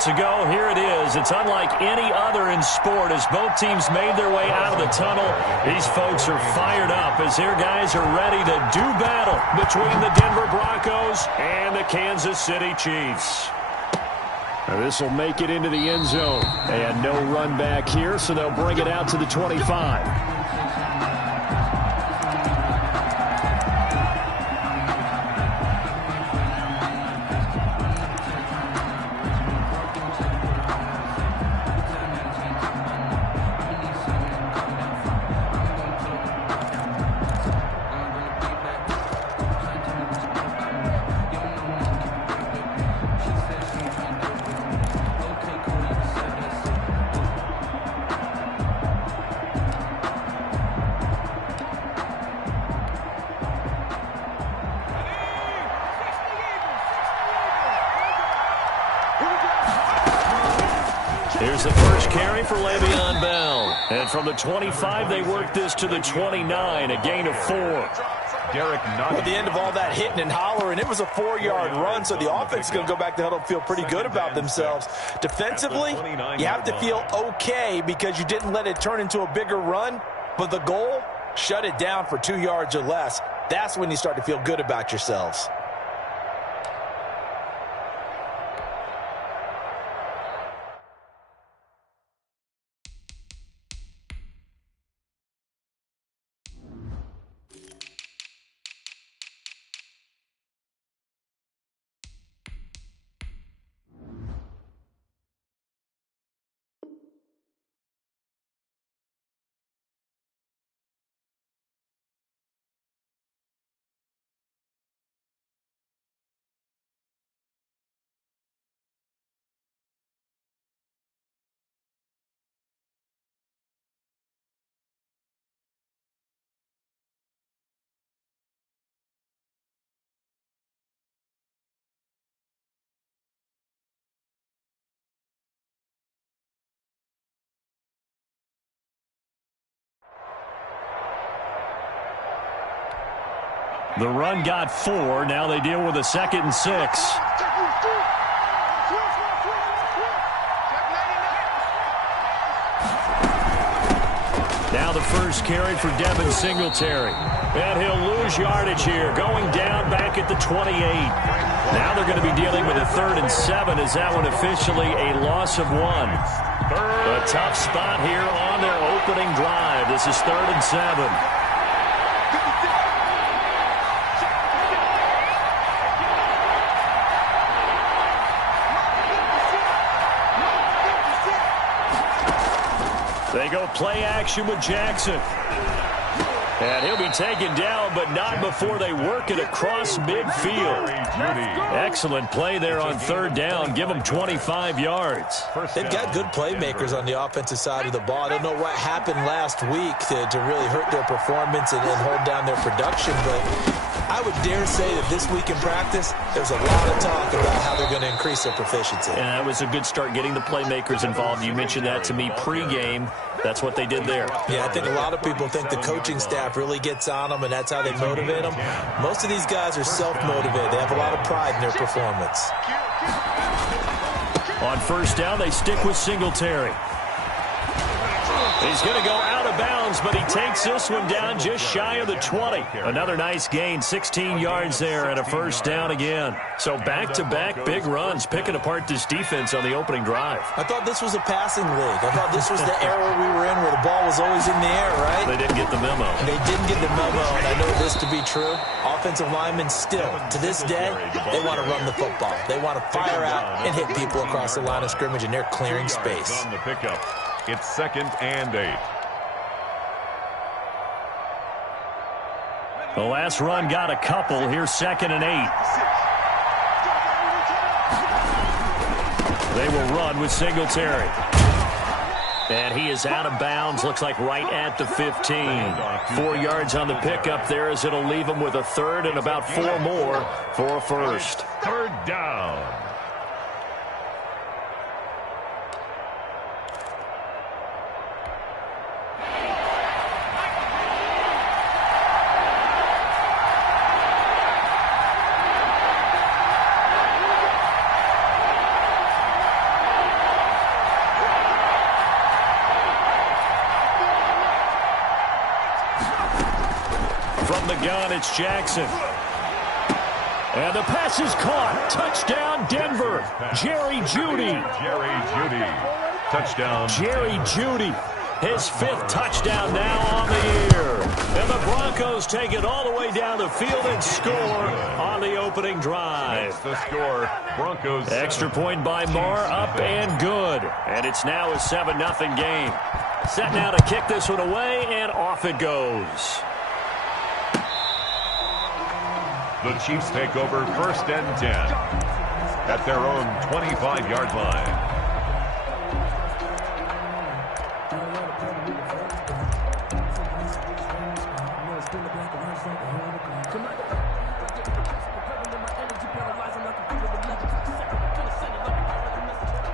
minutes ago, here it is. It's unlike any other in sport as both teams made their way out of the tunnel. These folks are fired up as their guys are ready to do battle between the Denver Broncos and the Kansas City Chiefs. This will make it into the end zone. And no run back here, so they'll bring it out to the 25. Here's the first carry for Le'Veon Bell. And from the 25, they work this to the 29, a gain of 4. At the end of all that hitting and hollering, it was a 4-yard run, so the offense is going to go back to huddle and feel pretty good about themselves. Defensively, you have to feel okay because you didn't let it turn into a bigger run, but the goal, shut it down for 2 yards or less. That's when you start to feel good about yourselves. The run got 4. Now they deal with a 2nd and 6. Now the first carry for Devin Singletary. And he'll lose yardage here, going down back at the 28. Now they're going to be dealing with a 3rd and 7 as that one officially a loss of 1. A tough spot here on their opening drive. This is 3rd and 7. They go play action with Jackson. And he'll be taken down, but not before they work it across midfield. Excellent play there on 3rd down. Give them 25 yards. They've got good playmakers on the offensive side of the ball. I don't know what happened last week to really hurt their performance and hold down their production, but I would dare say that this week in practice, there's a lot of talk about how they're going to increase their proficiency. And that was a good start getting the playmakers involved. You mentioned that to me pregame. That's what they did there. Yeah, I think a lot of people think the coaching staff really gets on them, and that's how they motivate them. Most of these guys are self-motivated. They have a lot of pride in their performance. On 1st down, they stick with Singletary. He's going to go out of bounds, but he takes this one down just shy of the 20. Another nice gain, 16 yards there, and a 1st down again. So back-to-back big runs, picking apart this defense on the opening drive. I thought this was a passing league. I thought this was the era we were in where the ball was always in the air, right? They didn't get the memo. They didn't get the memo, and I know this to be true. Offensive linemen still, to this day, they want to run the football. They want to fire out and hit people across the line of scrimmage, and they're clearing space. On the pickup. It's 2nd and 8. The last run got a couple. Here's 2nd and 8. They will run with Singletary. And he is out of bounds. Looks like right at the 15. 4 yards on the pickup there as it'll leave him with a 3rd and about 4 more for a 1st. 3rd down. gun, it's Jackson. And the pass is caught. Touchdown, Denver. Jerry Jeudy. Jerry Jeudy. Touchdown. Jerry Jeudy. His 5th touchdown now on the year. And the Broncos take it all the way down the field and score on the opening drive. That's the score. Broncos. Extra point by Marr, up and good. And it's now a 7-0 game. Set now to kick this one away, and off it goes. The Chiefs take over 1st and 10 at their own 25-yard line.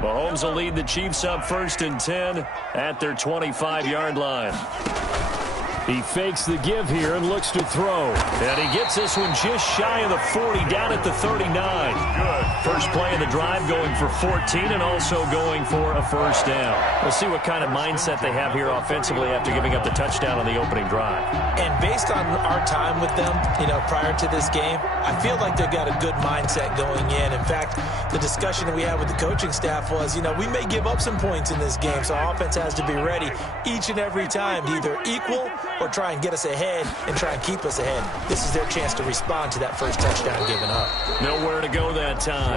Mahomes will lead the Chiefs up 1st and 10 at their 25-yard line. He fakes the give here and looks to throw. And he gets this one just shy of the 40, down at the 39. Good. First play of the drive, going for 14 and also going for a 1st down. We'll see what kind of mindset they have here offensively after giving up the touchdown on the opening drive. And based on our time with them, prior to this game, I feel like they've got a good mindset going in. In fact, the discussion we had with the coaching staff was, we may give up some points in this game, so our offense has to be ready each and every time to either equal or try and get us ahead and try and keep us ahead. This is their chance to respond to that first touchdown given up. Nowhere to go that time.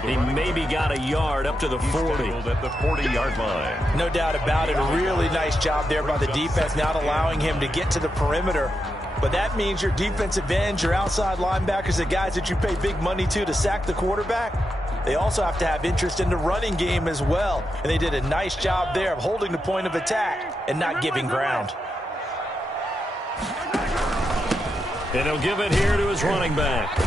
He maybe got a yard up to the 40. At the 40-yard line. No doubt about it. A really nice job there by the defense, not allowing him to get to the perimeter. But that means your defensive ends, your outside linebackers, the guys that you pay big money to sack the quarterback, they also have to have interest in the running game as well. And they did a nice job there of holding the point of attack and not giving ground. And he'll give it here to his running back.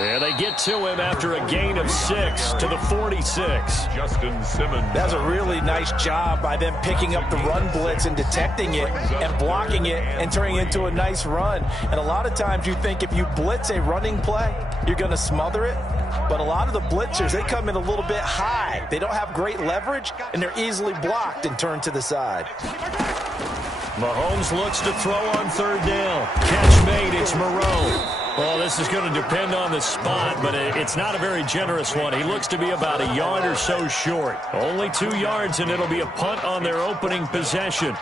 And they get to him after a gain of 6 to the 46. Justin Simmons. That's a really nice job by them picking up the run blitz and detecting it and blocking it and turning it into a nice run. And a lot of times you think if you blitz a running play, you're going to smother it. But a lot of the blitzers, they come in a little bit high. They don't have great leverage, and they're easily blocked and turned to the side. Mahomes looks to throw on 3rd down. Catch made, it's Moreau. Well, this is going to depend on the spot, but it's not a very generous one. He looks to be about a yard or so short. Only 2 yards, and it'll be a punt on their opening possession.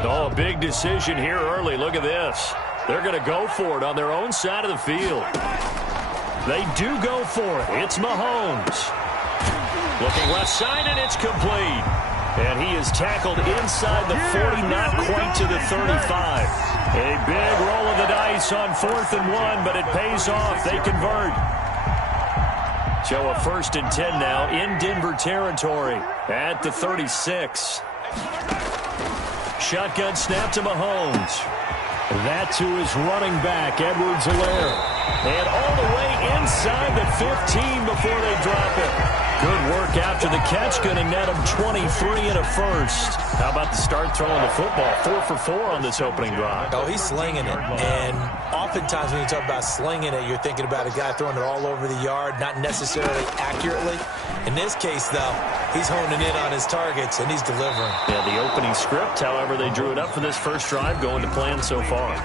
Oh, big decision here early. Look at this. They're going to go for it on their own side of the field. They do go for it. It's Mahomes. Looking left side, and it's complete. And he is tackled inside the 40, not quite to the 35. A big roll of the dice on 4th and 1, but it pays off. They convert. So a 1st and 10 now in Denver territory at the 36. Shotgun snap to Mahomes. That to his running back, Edwards-Helaire. And all the way inside the 15 before they drop it. Good work after the catch. Going to net him 23 and a 1st. How about the start throwing the football? 4 for 4 on this opening drive. Oh, he's slinging it. And oftentimes when you talk about slinging it, you're thinking about a guy throwing it all over the yard, not necessarily accurately. In this case, though, he's honing in on his targets, and he's delivering. Yeah, the opening script, however, they drew it up for this first drive, going to plan so far.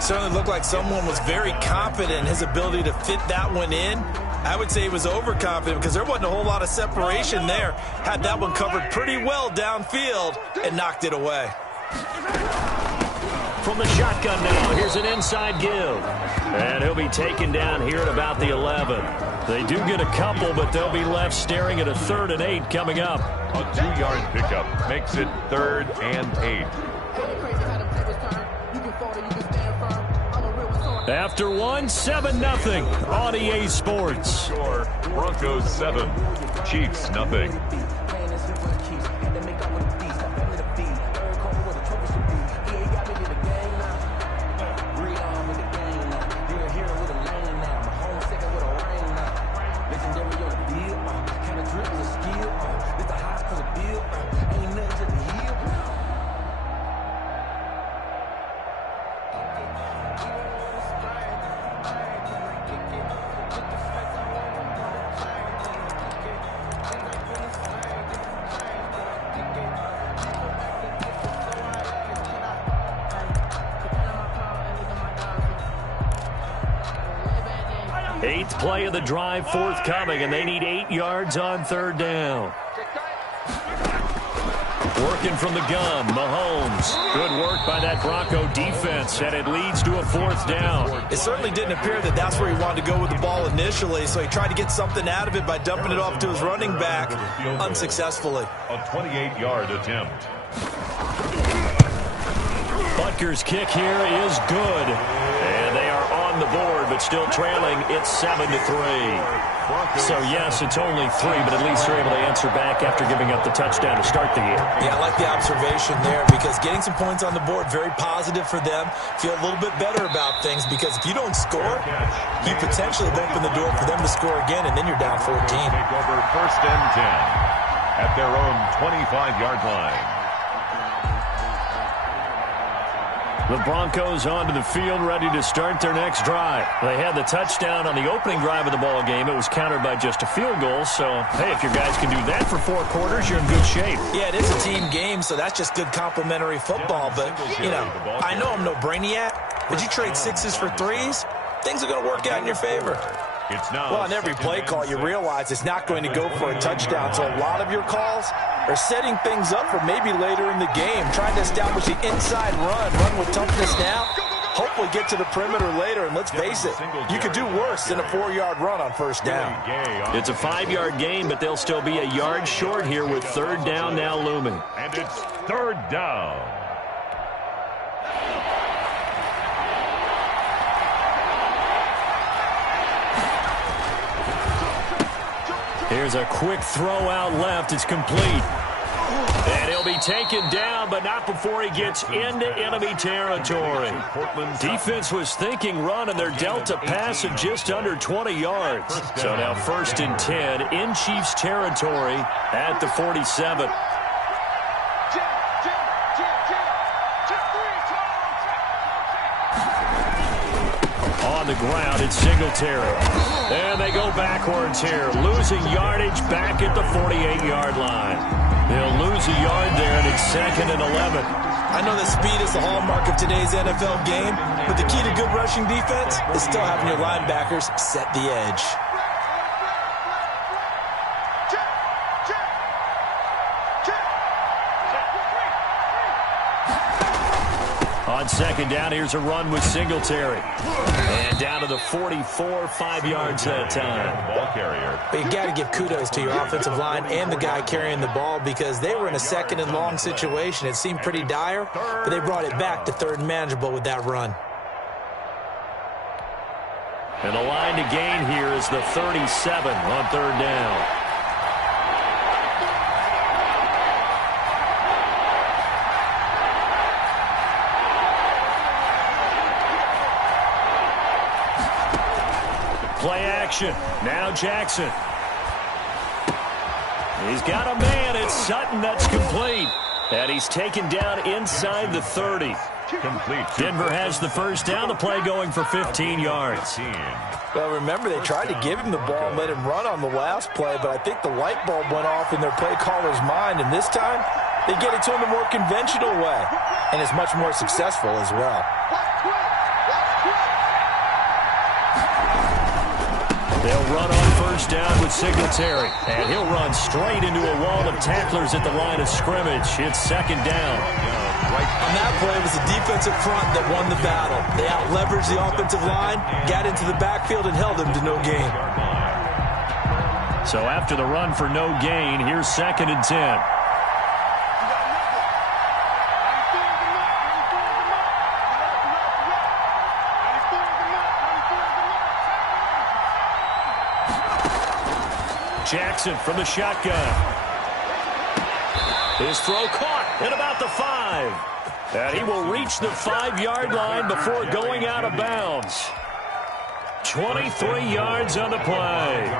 Certainly looked like someone was very confident in his ability to fit that one in. I would say he was overconfident because there wasn't a whole lot of separation there. Had that one covered pretty well downfield and knocked it away. From the shotgun now, here's an inside give. And he'll be taken down here at about the 11. They do get a couple, but they'll be left staring at a 3rd and 8 coming up. A 2-yard pickup makes it 3rd and 8. After 7-0 on EA Sports. Score, Broncos 7, Chiefs nothing. 8th play of the drive forthcoming, and they need 8 yards on 3rd down. Working from the gun, Mahomes. Good work by that Bronco defense, and it leads to a 4th down. It certainly didn't appear that that's where he wanted to go with the ball initially, so he tried to get something out of it by dumping it off to his running back unsuccessfully. A 28-yard attempt. Butker's kick here is good. And they are on the board, but still trailing. It's 7-3. So, yes, it's only 3, but at least they're able to answer back after giving up the touchdown to start the game. Yeah, I like the observation there because getting some points on the board, very positive for them. Feel a little bit better about things because if you don't score, you potentially have opened the door for them to score again, and then you're down 14. Take over 1st and 10 at their own 25-yard line. The Broncos onto the field, ready to start their next drive. They had the touchdown on the opening drive of the ball game. It was countered by just a field goal. So, hey, if your guys can do that for 4 quarters, you're in good shape. Yeah, it is a team game, so that's just good complimentary football. But, you know, I know I'm no brainiac, but you trade 6s for 3s, things are going to work out in your favor. Well, on every play call, you realize it's not going to go for a touchdown. So a lot of your calls are setting things up for maybe later in the game, trying to establish the inside run with toughness now. Hopefully get to the perimeter later, and let's face it, you could do worse than a 4-yard run on 1st down. It's a 5-yard gain, but they'll still be a yard short here with 3rd down now looming. And it's 3rd down. Here's a quick throw out left. It's complete. And he'll be taken down, but not before he gets into enemy territory. Defense was thinking run, and they're dealt a pass of just under 20 yards. So now 1st and 10 in Chiefs territory at the 47. On the ground, it's Singletary. And they go backwards here, losing yardage back at the 48-yard line. They'll lose a yard there, and it's 2nd and 11. I know that speed is the hallmark of today's NFL game, but the key to good rushing defense is still having your linebackers set the edge. On 2nd down, here's a run with Singletary. And down to the 44, 5 yards that time. Ball carrier. But you got to give kudos to your offensive line and the guy carrying the ball because they were in a 2nd and long situation. It seemed pretty dire, but they brought it back to 3rd and manageable with that run. And the line to gain here is the 37 on 3rd down. Play action. Now Jackson. He's got a man. It's Sutton. That's complete. And he's taken down inside the 30. Complete. Denver has the 1st down. The play going for 15 yards. Well, remember, they tried to give him the ball and let him run on the last play, but I think the light bulb went off in their play caller's mind, and this time they get it to him the more conventional way, and it's much more successful as well. They'll run on 1st down with Singletary. And he'll run straight into a wall of tacklers at the line of scrimmage. It's 2nd down. On that play, it was the defensive front that won the battle. They out-leveraged the offensive line, got into the backfield, and held him to no gain. So after the run for no gain, here's 2nd and 10. Jackson from the shotgun. His throw caught at about the 5. And he will reach the 5-yard line before going out of bounds. 23 yards on the play.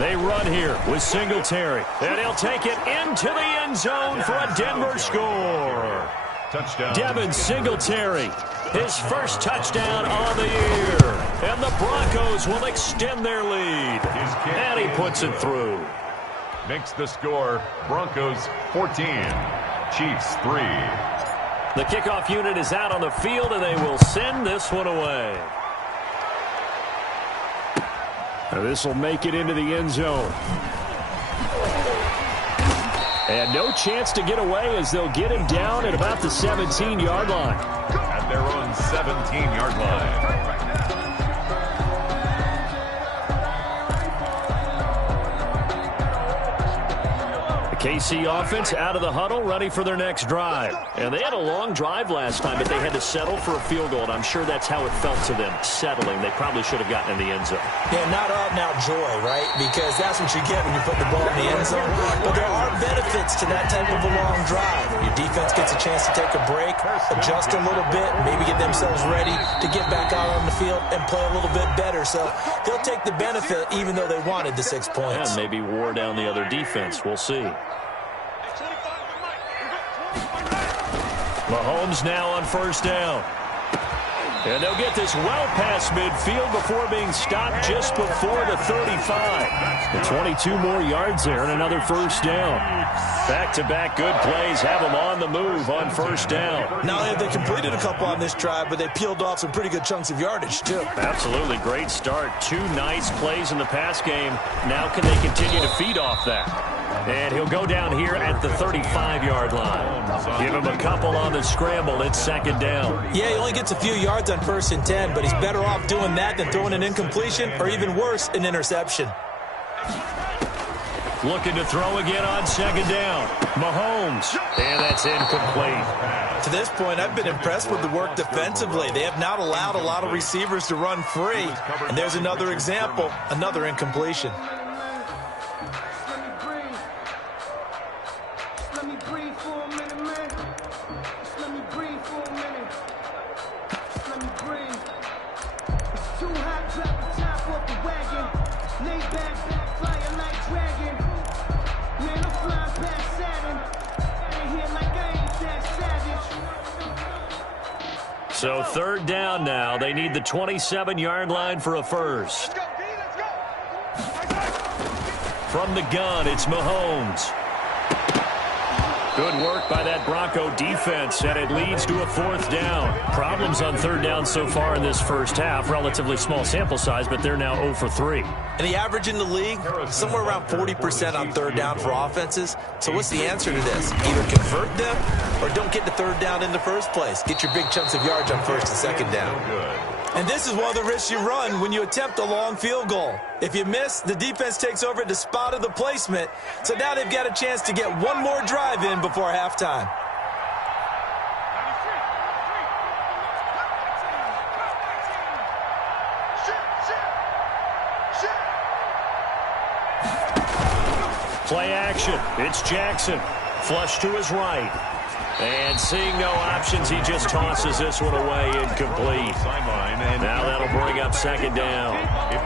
They run here with Singletary. And he'll take it into the end zone for a Denver score. Touchdown. Devin Singletary, his 1st touchdown on the year. And the Broncos will extend their lead. And he puts it through. Makes the score Broncos 14, Chiefs 3. The kickoff unit is out on the field, and they will send this one away. This will make it into the end zone. And no chance to get away as they'll get him down at about the 17-yard line. At their own 17-yard line. KC offense out of the huddle, ready for their next drive. And they had a long drive last time, but they had to settle for a field goal, and I'm sure that's how it felt to them, settling. They probably should have gotten in the end zone. Yeah, not out-and-out joy, right? Because that's what you get when you put the ball in the end zone. But there are benefits to that type of a long drive. Your defense gets a chance to take a break, adjust a little bit, maybe get themselves ready to get back out on the field and play a little bit better. So they'll take the benefit even though they wanted the 6 points. And maybe wore down the other defense. We'll see. Mahomes now on first down. And they'll get this well past midfield before being stopped just before the 35. And 22 more yards there and another first down. Back-to-back good plays have them on the move on first down. Not only have they completed a couple on this drive, but they peeled off some pretty good chunks of yardage, too. Absolutely. Great start. 2 nice plays in the pass game. Now can they continue to feed off that? And he'll go down here at the 35-yard line. Give him a couple on the scramble. It's second down. Yeah, he only gets a few yards on 1st and 10, but he's better off doing that than throwing an incompletion or even worse, an interception. Looking to throw again on second down. Mahomes. And that's incomplete. To this point, I've been impressed with the work defensively. They have not allowed a lot of receivers to run free. And there's another example, another incompletion. So third down now. They need the 27-yard line for a first. From the gun, it's Mahomes. Good work by that Bronco defense, and it leads to a fourth down. Problems on third down so far in this first half. Relatively small sample size, but they're now 0 for 3. And the average in the league, somewhere around 40% on third down for offenses. So what's the answer to this? Either convert them or don't get to third down in the first place. Get your big chunks of yards on first and second down. And this is one of the risks you run when you attempt a long field goal. If you miss, the defense takes over at the spot of the placement. So now they've got a chance to get one more drive in before halftime. Play action. It's Jackson. Flush to his right. And seeing no options, he just tosses this one away, incomplete. Now that'll bring up second down.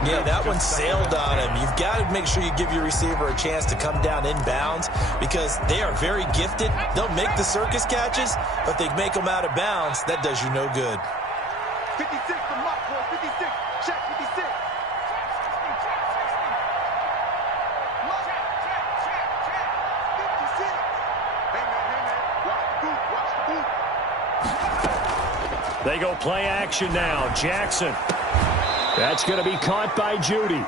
Yeah, that one sailed on him. You've got to make sure you give your receiver a chance to come down inbounds because they are very gifted. They'll make the circus catches, but they make them out of bounds. That does you no good. 56 for Mark, boy. 56. Check 56. They go play action now. Jackson. That's going to be caught by Judy.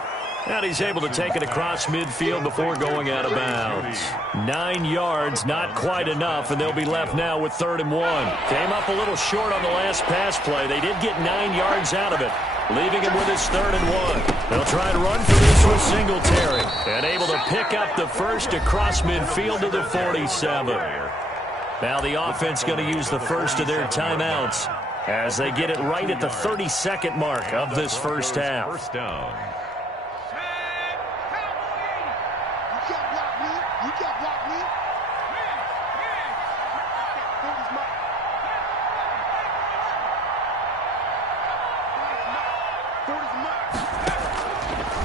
And he's able to take it across midfield before going out of bounds. 9 yards, not quite enough, and they'll be left now with 3rd and 1. Came up a little short on the last pass play. They did get 9 yards out of it, leaving him with his 3rd and 1. They'll try and run for this with Singletary. And able to pick up the first across midfield to the 47. Now the offense going to use the first of their timeouts as they get it right at the 32nd mark of this first half. First down.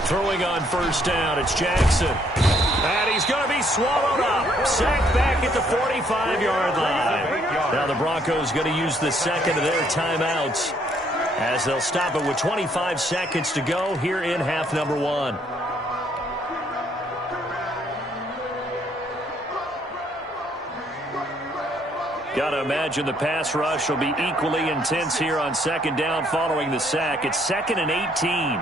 Throwing on first down, it's Jackson. And he's going to be swallowed up. Sacked back at the 45-yard line. Now the Broncos going to use the second of their timeouts as they'll stop it with 25 seconds to go here in half number 1. Got to imagine the pass rush will be equally intense here on second down following the sack. It's 2nd and 18.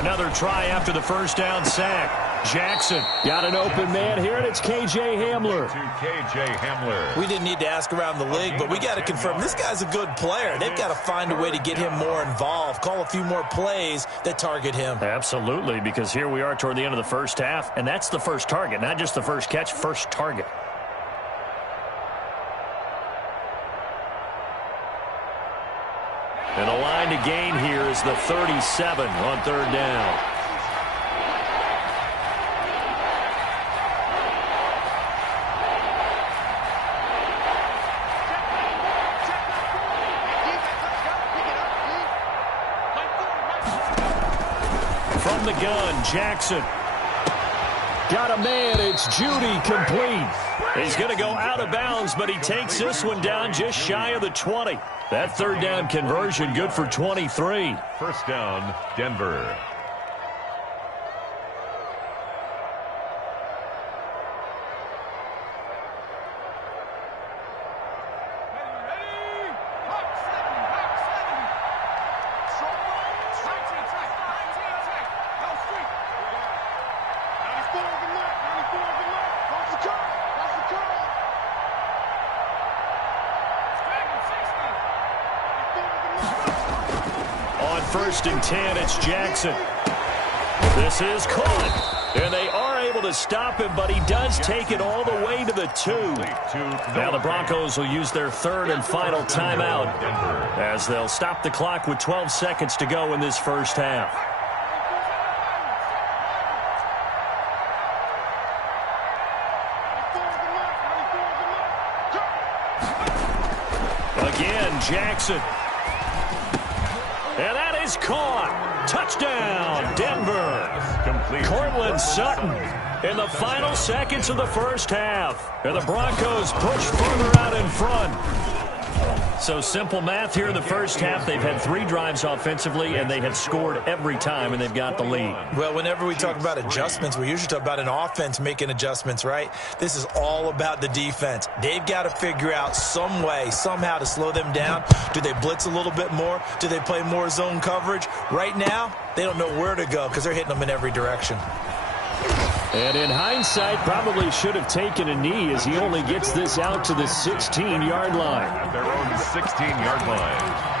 Another try after the first down sack. Jackson got an open man here, and it's K.J. Hamler. We didn't need to ask around the league, but we got to confirm this guy's a good player. They've got to find a way to get him more involved, call a few more plays that target him. Absolutely, because here we are toward the end of the first half, and that's the first target, not just the first catch, first target. And the line to gain here is the 37 on third down. From the gun, Jackson. Got a man, it's Judy, complete. He's going to go out of bounds, but he takes this one down just shy of the 20. That third down conversion good for 23. First down, Denver. First and 10, it's Jackson. This is caught, and they are able to stop him, but he does take it all the way to the 2. Now the Broncos will use their third and final timeout as they'll stop the clock with 12 seconds to go in this first half. Again, Jackson. And that is caught. Touchdown, Denver. Cortland Sutton in the final seconds of the first half. And the Broncos push further out in front. So simple math here in the first half. They've had 3 drives offensively, and they have scored every time, and they've got the lead. Well, whenever we talk about adjustments, we usually talk about an offense making adjustments, right? This is all about the defense. They've got to figure out some way, somehow to slow them down. Do they blitz a little bit more? Do they play more zone coverage? Right now, they don't know where to go because they're hitting them in every direction. And in hindsight, probably should have taken a knee as he only gets this out to the 16-yard line. At their own 16-yard line.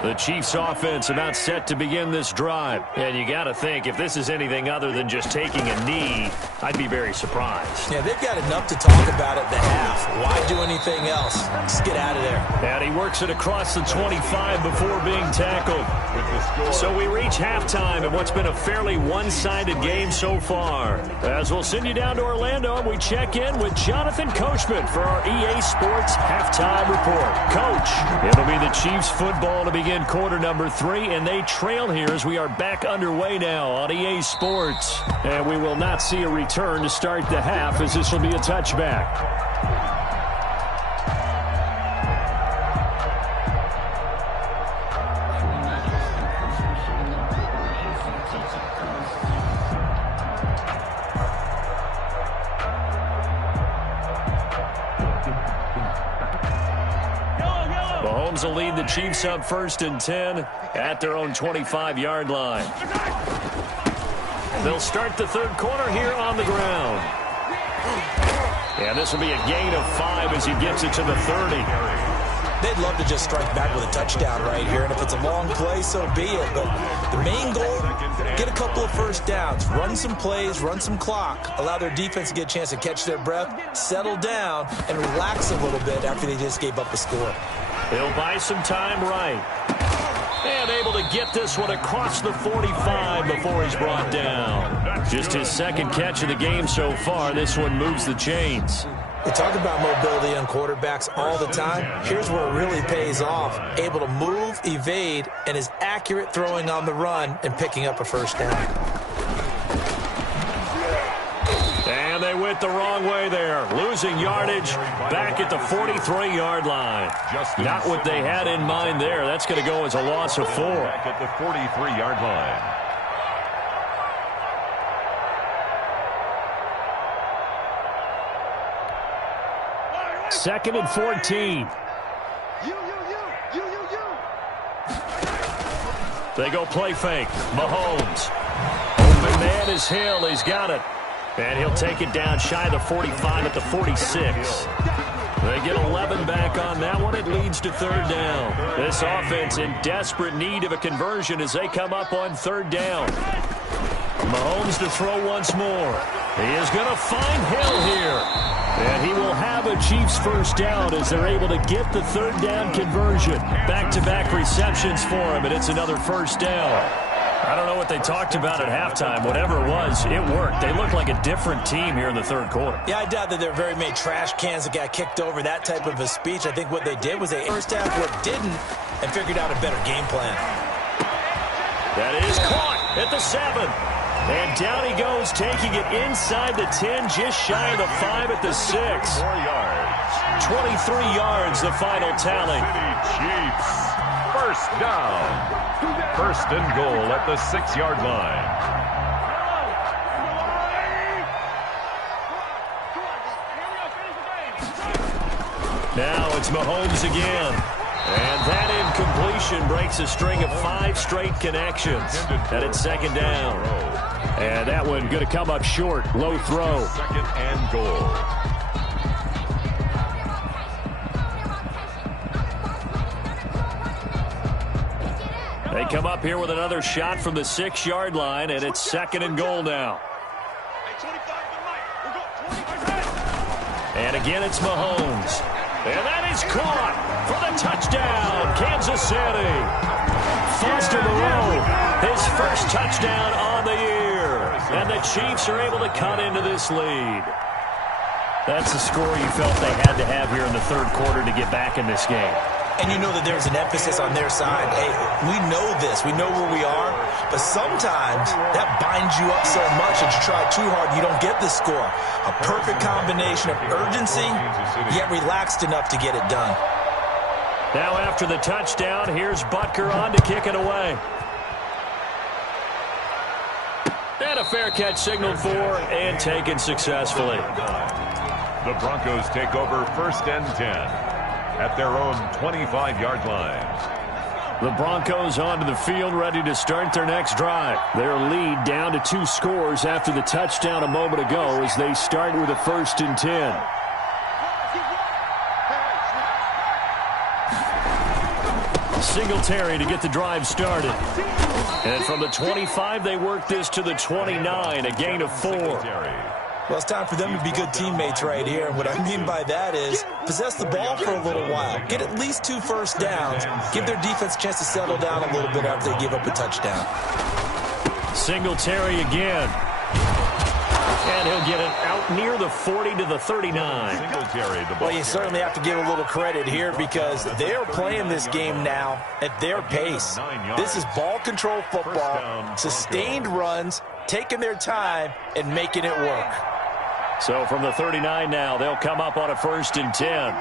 The Chiefs offense about set to begin this drive. And you got to think, if this is anything other than just taking a knee, I'd be very surprised. Yeah, they've got enough to talk about at the half. Why do anything else? Just get out of there. And he works it across the 25 before being tackled. So we reach halftime in what's been a fairly one-sided game so far. As we'll send you down to Orlando, we check in with Jonathan Coachman for our EA Sports Halftime Report. Coach, it'll be the Chiefs football to begin quarter number 3, and they trail here as we are back underway now on EA Sports. And we will not see a return to start the half, as this will be a touchback. Mahomes will lead the Chiefs up 1st and 10 at their own 25-yard line. They'll start the third quarter here on the ground. And this will be a gain of 5 as he gets it to the 30. They'd love to just strike back with a touchdown right here, and if it's a long play, so be it. But the main goal, get a couple of first downs, run some plays, run some clock, allow their defense to get a chance to catch their breath, settle down, and relax a little bit after they just gave up a score. He'll buy some time right. And able to get this one across the 45 before he's brought down. Just his second catch of the game so far. This one moves the chains. We talk about mobility on quarterbacks all the time. Here's where it really pays off. Able to move, evade, and is accurate throwing on the run and picking up a first down. And they went the wrong way there. Losing yardage back at the 43-yard line. Not what they had in mind there. That's going to go as a loss of 4. Back at the 43-yard line. Second and 14. They go play fake. Mahomes. Open man is Hill. He's got it. And he'll take it down shy of the 45 at the 46. They get 11 back on that one. It leads to third down. This offense in desperate need of a conversion as they come up on third down. Mahomes to throw once more. He is going to find Hill here. And he will have a Chiefs first down as they're able to get the third down conversion. Back-to-back receptions for him, and it's another first down. I don't know what they talked about at halftime. Whatever it was, it worked. They look like a different team here in the third quarter. Yeah, I doubt that there are very many trash cans that got kicked over, that type of a speech. I think what they did was they first half what didn't and figured out a better game plan. That is caught at the 7. And down he goes, taking it inside the 10, just shy of the 5 at the 6. 4 yards. 23 yards, the final tally. City Chiefs. First down. First and goal at the 6-yard line. Now it's Mahomes again. And that incompletion breaks a string of 5 straight connections. And it's second down. And that one going to come up short. Low throw. Second and goal. They come up here with another shot from the 6-yard line, and it's second and goal now. And again, it's Mahomes. And that is caught for the touchdown, Kansas City. Foster Moreau, his first touchdown on the year. And the Chiefs are able to cut into this lead. That's the score you felt they had to have here in the third quarter to get back in this game. And you know that there's an emphasis on their side. Hey, we know this. We know where we are. But sometimes that binds you up so much that you try too hard, you don't get the score. A perfect combination of urgency, yet relaxed enough to get it done. Now after the touchdown, here's Butker on to kick it away. And a fair catch signaled for and taken successfully. The Broncos take over first and 10 at their own 25-yard line. The Broncos onto the field, ready to start their next drive. Their lead down to 2 scores after the touchdown a moment ago as they start with a first and 10. Singletary to get the drive started. And from the 25, they work this to the 29, a gain of 4. Well, it's time for them to be good teammates right here. And what I mean by that is possess the ball for a little while. Get at least 2 first downs. Give their defense a chance to settle down a little bit after they give up a touchdown. Singletary again. And he'll get it out near the 40 to the 39. Singletary, the ball. Well, you certainly have to give a little credit here because they're playing this game now at their pace. This is ball control football, sustained runs, taking their time, and making it work. So from the 39 now, they'll come up on a first and 10.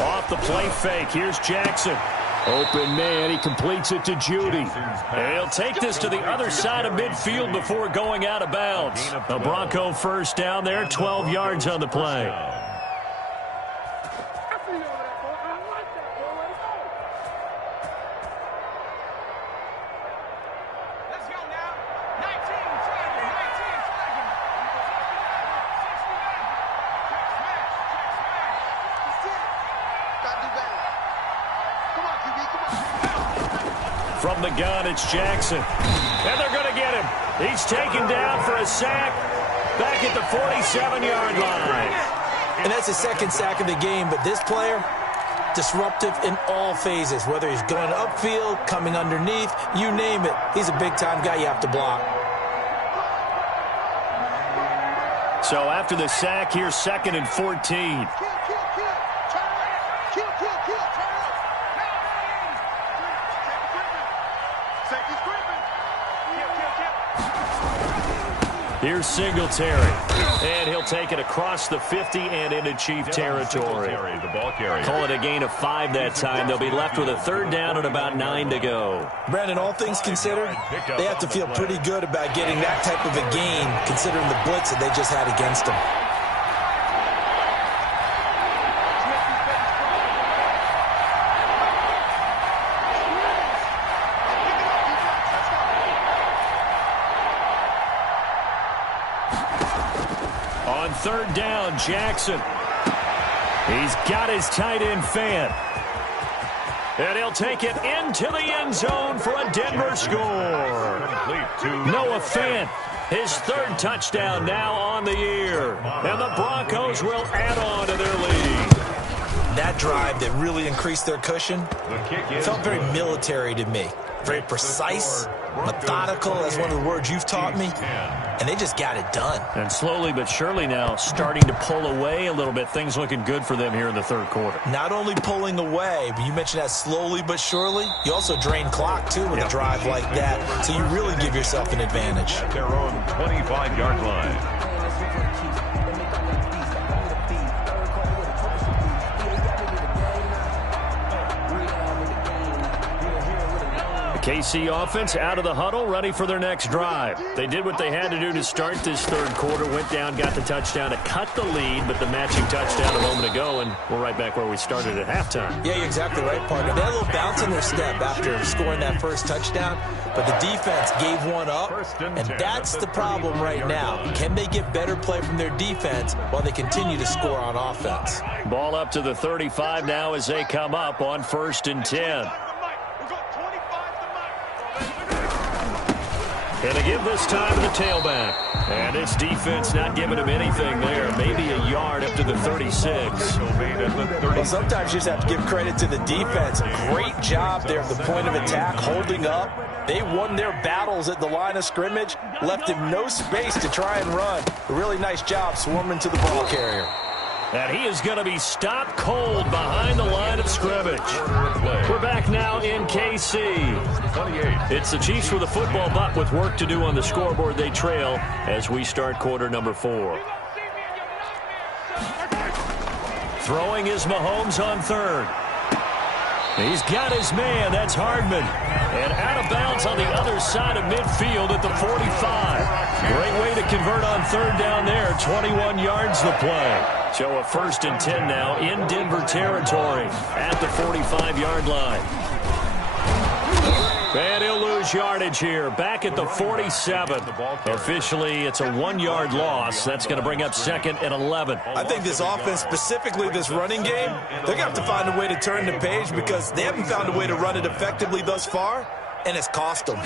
Off the play fake, here's Jackson. Open man, he completes it to Judy. And he'll take this to the other side of midfield before going out of bounds. A Bronco first down there, 12 yards on the play. From the gun, it's Jackson. And they're going to get him. He's taken down for a sack back at the 47-yard line. And that's his second sack of the game, but this player, disruptive in all phases, whether he's going upfield, coming underneath, you name it. He's a big-time guy you have to block. So after the sack, here's second and 14. Here's Singletary. And he'll take it across the 50 and into Chief territory. The ball carrier. Call it a gain of 5 that time. They'll be left with a 3rd down and about 9 to go. Brandon, all things considered, they have to feel pretty good about getting that type of a gain, considering the blitz that they just had against them. On 3rd down, Jackson. He's got his tight end Fant. And he'll take it into the end zone for a Denver score. Noah Fant, his 3rd touchdown now on the year. And the Broncos will add on to their lead. That drive that really increased their cushion felt very military to me. Very precise, methodical. That's one of the words you've taught me. And they just got it done. And slowly but surely now starting to pull away a little bit. Things looking good for them here in the 3rd quarter. Not only pulling away, but you mentioned that slowly but surely. You also drain clock, too, with a drive like that. So you really give yourself an advantage. At their own 25-yard line. KC offense out of the huddle, ready for their next drive. They did what they had to do to start this 3rd quarter, went down, got the touchdown to cut the lead, but the matching touchdown a moment ago, and we're right back where we started at halftime. Yeah, you're exactly right, partner. They had a little bounce in their step after scoring that first touchdown, but the defense gave one up, and that's the problem right now. Can they get better play from their defense while they continue to score on offense? Ball up to the 35 now as they come up on 1st and 10. And they give this time to the tailback. And it's defense not giving him anything there. Maybe a yard up to the 36. Well, sometimes you just have to give credit to the defense. Great job there at the point of attack, holding up. They won their battles at the line of scrimmage, left him no space to try and run. A really nice job swarming to the ball carrier. And he is going to be stopped cold behind the line of scrimmage. We're back now in KC. It's the Chiefs with a football, but with work to do on the scoreboard, they trail as we start quarter number 4. Throwing is Mahomes on 3rd. He's got his man. That's Hardman. And out of bounds on the other side of midfield at the 45. Great way to convert on 3rd down there. 21 yards the play. So a 1st and 10 now in Denver territory at the 45-yard line. And he'll lose yardage here. Back at the 47. Officially, it's a 1-yard loss. That's going to bring up 2nd and 11. I think this offense, specifically this running game, they're going to have to find a way to turn the page because they haven't found a way to run it effectively thus far, and it's cost them.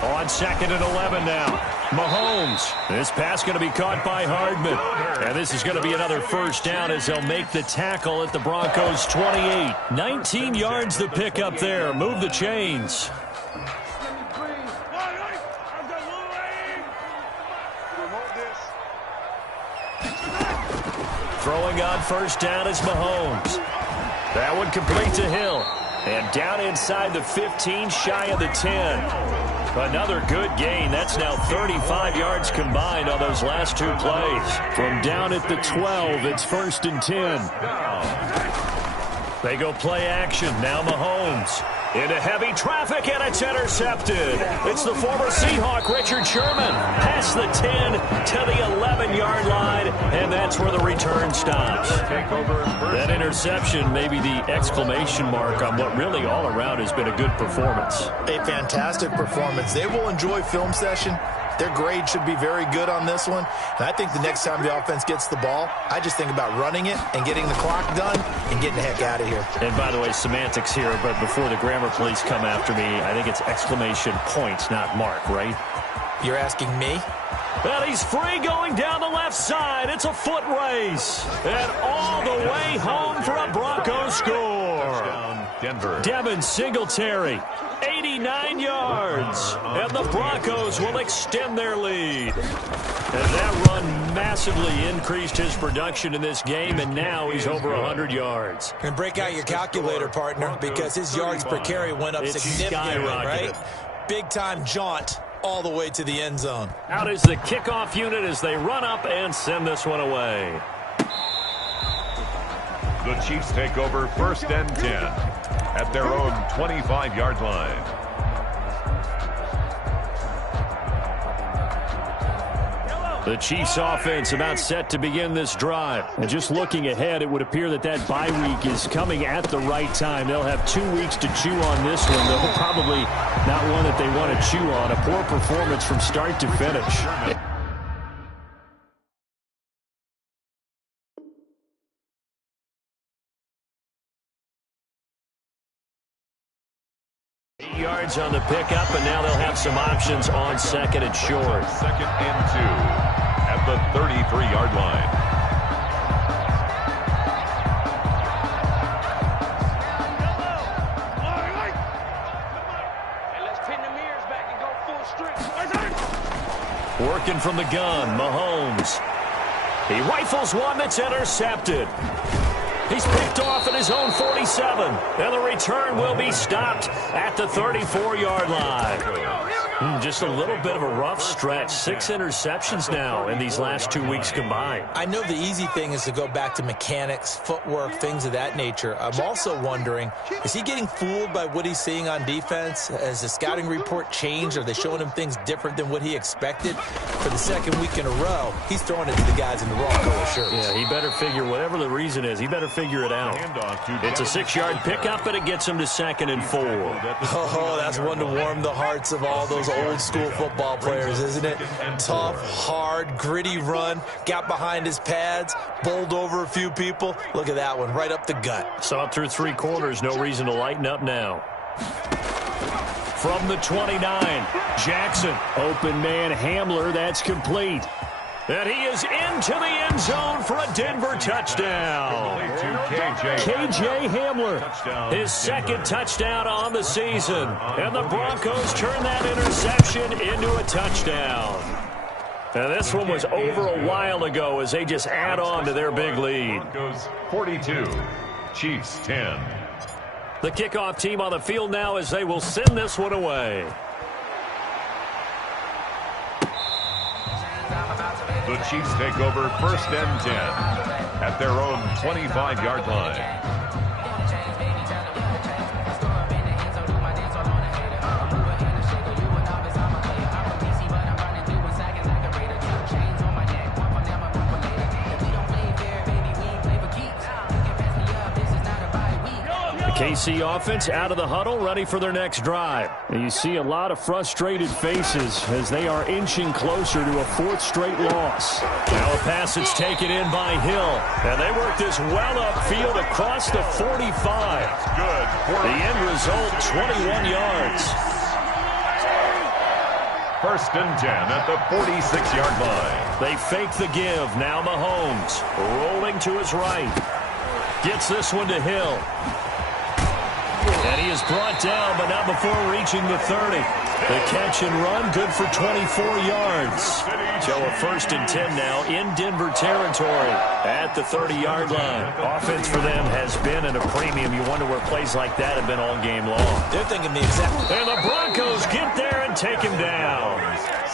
On 2nd and 11 now. Mahomes. This pass going to be caught by Hardman. And this is going to be another 1st down as they'll make the tackle at the Broncos' 28. 19 yards the pick up there. Move the chains. Throwing on 1st down is Mahomes. That one complete to Hill. And down inside the 15, shy of the 10. Another good gain. That's now 35 yards combined on those last 2 plays. From down at the 12, it's 1st and 10. They go play action. Now Mahomes. Into heavy traffic, and it's intercepted. It's the former Seahawk, Richard Sherman. Past the 10 to the 11-yard line, and that's where the return stops. That interception may be the exclamation mark on what really all around has been a good performance. A fantastic performance. They will enjoy film session. Their grade should be very good on this one. And I think the next time the offense gets the ball, I just think about running it and getting the clock done and getting the heck out of here. And by the way, semantics here, but before the grammar police come after me, I think it's exclamation point, not mark, right? You're asking me? Well, he's free going down the left side. It's a foot race. And all the way home for a Broncos score. Denver. Devin Singletary. 89 yards, and the Broncos will extend their lead. And that run massively increased his production in this game, and now he's over 100 yards. And break out your calculator, partner, because his yards per carry went up significantly, right? Big-time jaunt all the way to the end zone. Out is the kickoff unit as they run up and send this one away. The Chiefs take over 1st and 10 at their own 25-yard line. The Chiefs offense about set to begin this drive. And just looking ahead, it would appear that bye week is coming at the right time. They'll have 2 weeks to chew on this one, though probably not one that they want to chew on. A poor performance from start to finish. Yards on the pickup, and now they'll have some options on 2nd and short. 2nd and 2 at the 33-yard line. Let's pin the mirrors back and go full strength. Working from the gun, Mahomes. He rifles one that's intercepted. He's picked off at his own 47, and the return will be stopped at the 34-yard line. Just a little bit of a rough stretch. 6 interceptions now in these last 2 weeks combined. I know the easy thing is to go back to mechanics, footwork, things of that nature. I'm also wondering, is he getting fooled by what he's seeing on defense? Has the scouting report changed? Are they showing him things different than what he expected? For the 2nd week in a row, he's throwing it to the guys in the wrong color shirts. Yeah, he better figure, whatever the reason is, he better figure it out. It's a 6-yard pickup, and it gets him to 2nd and 4. Oh, that's one to warm the hearts of all those old school football players, isn't it? Tough, hard, gritty run, got behind his pads, bowled over a few people. Look at that one, right up the gut. Saw it through 3 quarters, no reason to lighten up now. From the 29, Jackson, open man Hamler, that's complete. And he is into the end zone for a Denver touchdown. KJ Hamler, his 2nd touchdown on the season. And the Broncos turn that interception into a touchdown. And this one was over a while ago as they just add on to their big lead. Broncos 42, Chiefs 10. The kickoff team on the field now as they will send this one away. The Chiefs take over 1st and 10 at their own 25-yard line. KC offense out of the huddle, ready for their next drive. And you see a lot of frustrated faces as they are inching closer to a 4th straight loss. Now a pass that's taken in by Hill. And they work this well upfield across the 45. Good. The end result, 21 yards. 1st and 10 at the 46-yard line. They fake the give. Now Mahomes rolling to his right. Gets this one to Hill. And he is brought down, but not before reaching the 30. The catch and run, good for 24 yards. So a 1st and 10 now in Denver territory at the 30-yard line. Offense for them has been at a premium. You wonder where plays like that have been all game long. They're thinking the exact... And the Broncos get there and take him down.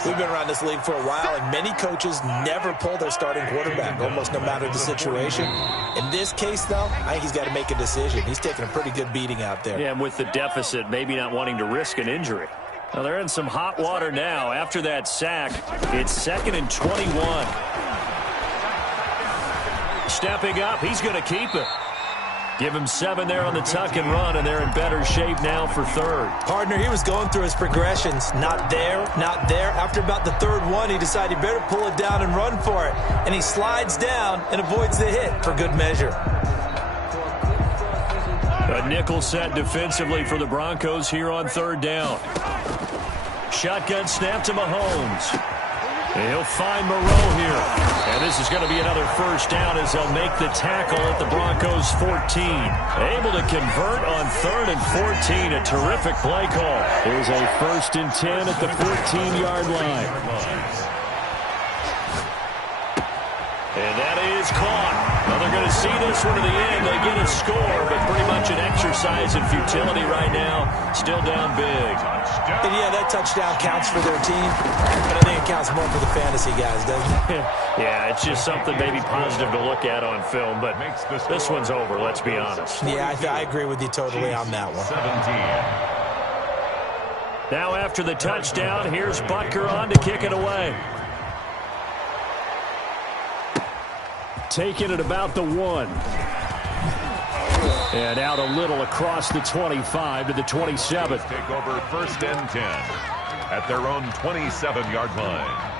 We've been around this league for a while, and many coaches never pull their starting quarterback, almost no matter the situation. In this case, though, I think he's got to make a decision. He's taking a pretty good beating out there. Yeah, and with the deficit, maybe not wanting to risk an injury. Now, they're in some hot water now. After that sack, it's 2nd and 21. Stepping up, he's going to keep it. Give him 7 there on the tuck and run, and they're in better shape now for 3rd. Partner, he was going through his progressions. Not there, not there. After about the 3rd one, he decided he better pull it down and run for it. And he slides down and avoids the hit for good measure. A nickel set defensively for the Broncos here on 3rd down. Shotgun snap to Mahomes. He'll find Moreau here. And this is going to be another 1st down as they'll make the tackle at the Broncos 14. Able to convert on 3rd and 14. A terrific play call. There's a 1st and 10 at the 14-yard line. And that is caught. Well, they're going to see this one to the end. They get a score, but pretty much an exercise in futility right now. Still down big. And yeah, that touchdown counts for their team, but I think it counts more for the fantasy guys, doesn't it? Yeah, it's just something maybe positive to look at on film, but this one's over, let's be honest. Yeah, I agree with you totally on that one. 17. Now after the touchdown, here's Butker on to kick it away. Taking it about the 1. And out a little across the 25 to the 27. Take over first and 10 at their own 27-yard line.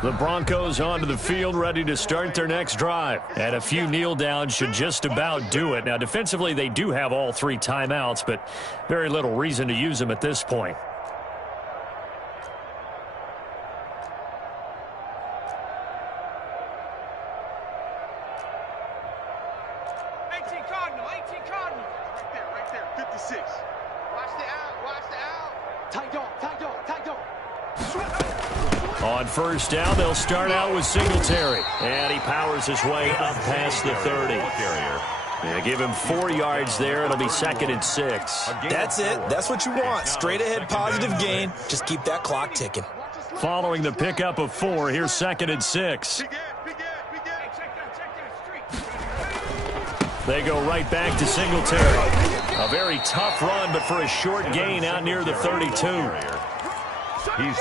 The Broncos onto the field, ready to start their next drive. And a few kneel downs should just about do it. Now, defensively, they do have all 3 timeouts, but very little reason to use them at this point. Right there, 56. Watch the out. Tight dog. On first down, they'll start out with Singletary. And he powers his way up past the 30. Yeah, give him 4 yards there. It'll be 2nd and 6. That's it. That's what you want. Straight ahead positive gain. Just keep that clock ticking. Following the pickup of 4, here's 2nd and 6. They go right back to Singletary. A very tough run, but for a short gain out near the 32.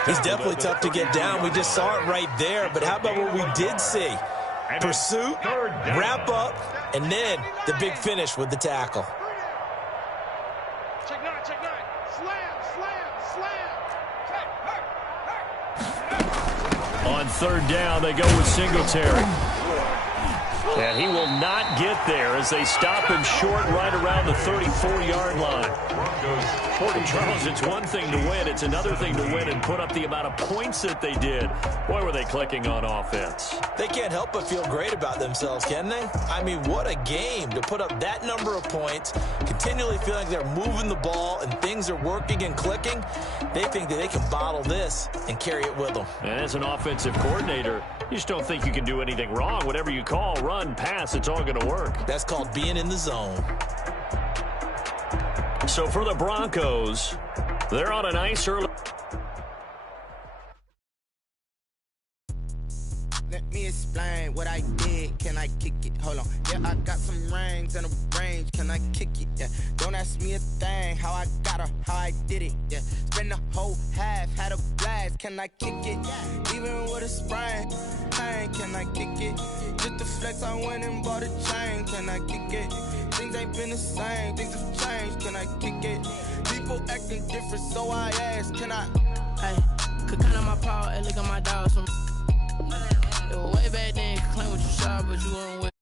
He's definitely tough to get down. We just saw it right there. But how about what we did see? Pursuit, wrap up, and then the big finish with the tackle. Check nine. Slam. On third down, they go with Singletary. And he will not get there as they stop him short right around the 34-yard line. And Charles, it's one thing to win. It's another thing to win and put up the amount of points that they did. Boy, were they clicking on offense. They can't help but feel great about themselves, can they? I mean, what a game to put up that number of points, continually feeling like they're moving the ball and things are working and clicking. They think that they can bottle this and carry it with them. And as an offensive coordinator, you just don't think you can do anything wrong. Whatever you call, run, pass, it's all going to work. That's called being in the zone. So for the Broncos, they're on a nice early... Let me explain what I did. Can I kick it? Hold on. Yeah, I got some rings and a range. Can I kick it? Yeah. Don't ask me a thing. How I got her, how I did it. Yeah. Spend the whole half, had a blast. Can I kick it? Even with a sprain. Pain, can I kick it? Just to flex, I went and bought a chain. Can I kick it? Things ain't been the same. Things have changed. Can I kick it? People acting different, so I ask. Can I? Hey, could count on my power and look at my dogs from. It was way back then, claim what you saw, but you weren't with.